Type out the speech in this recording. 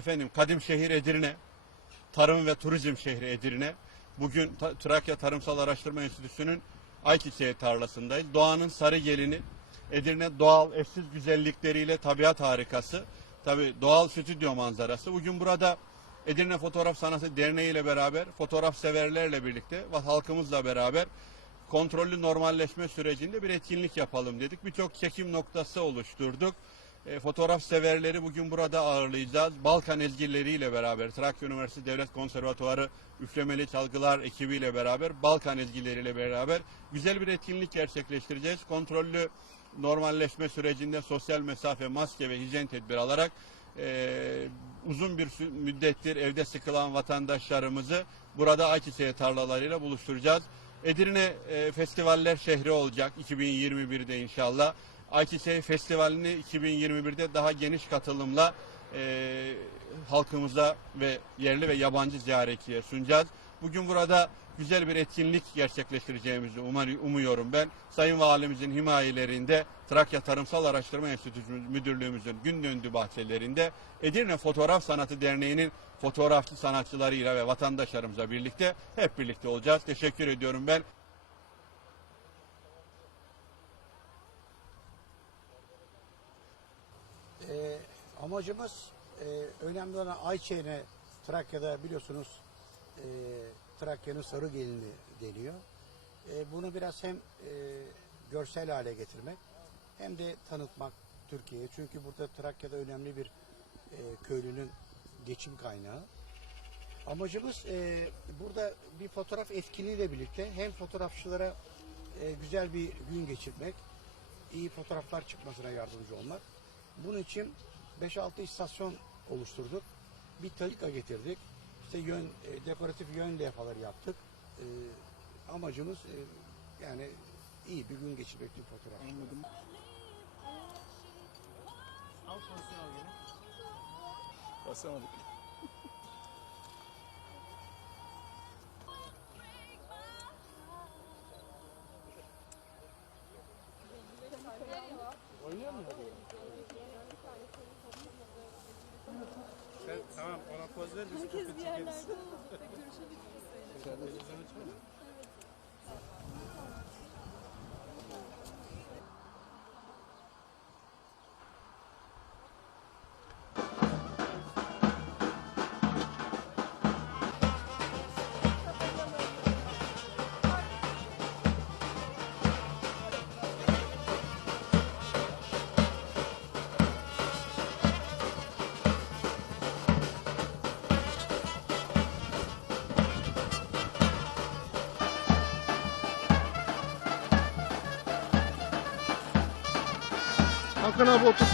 efendim kadim şehir Edirne, tarım ve turizm şehri Edirne. Bugün Trakya Tarımsal Araştırma Enstitüsü'nün ayçiçeği tarlasındayız. Doğanın sarı gelini, Edirne doğal eşsiz güzellikleriyle tabiat harikası. Tabi doğal stüdyo manzarası. Bugün burada Edirne Fotoğraf Sanatı Derneği ile beraber, fotoğraf severlerle birlikte ve halkımızla beraber kontrollü normalleşme sürecinde bir etkinlik yapalım dedik. Birçok çekim noktası oluşturduk. E, fotoğraf severleri bugün burada ağırlayacağız. Balkan ezgileriyle beraber Trakya Üniversitesi Devlet Konservatuarı Üflemeli Çalgılar ekibiyle beraber Balkan ezgileriyle beraber güzel bir etkinlik gerçekleştireceğiz. Kontrollü normalleşme sürecinde sosyal mesafe, maske ve hijyen tedbiri alarak e, uzun bir müddettir evde sıkılan vatandaşlarımızı burada ayçiçeği tarlalarıyla buluşturacağız. Edirne e, festivaller şehri olacak 2021'de inşallah. Ayçiçeği Festivali'ni 2021'de daha geniş katılımla e, halkımıza ve yerli ve yabancı ziyaretçiye sunacağız. Bugün burada güzel bir etkinlik gerçekleştireceğimizi umuyorum ben. Sayın Valimizin himayelerinde Trakya Tarımsal Araştırma Enstitüsü Müdürlüğümüzün gün döndü bahçelerinde Edirne Fotoğraf Sanatı Derneği'nin fotoğrafçı sanatçılarıyla ve vatandaşlarımızla birlikte hep birlikte olacağız. Teşekkür ediyorum ben. Ee, amacımız e, önemli olan ayçiçeğine Trakya'da biliyorsunuz e, Trakya'nın sarı gelini deniyor. E, bunu biraz hem e, görsel hale getirmek hem de tanıtmak Türkiye'ye. Çünkü burada Trakya'da önemli bir e, köylünün geçim kaynağı. Amacımız e, burada bir fotoğraf etkinliğiyle birlikte hem fotoğrafçılara e, güzel bir gün geçirmek, iyi fotoğraflar çıkmasına yardımcı olmak. Bunun için 5-6 istasyon oluşturduk. Bir talika getirdik. İşte yön, e, dekoratif yön levhaları yaptık. E, amacımız e, yani iyi bir gün geçirmek bir fotoğraf. Basamadık. Herkes bir yerlerde oldu. Görüşebiliriz. Hakan abi otur.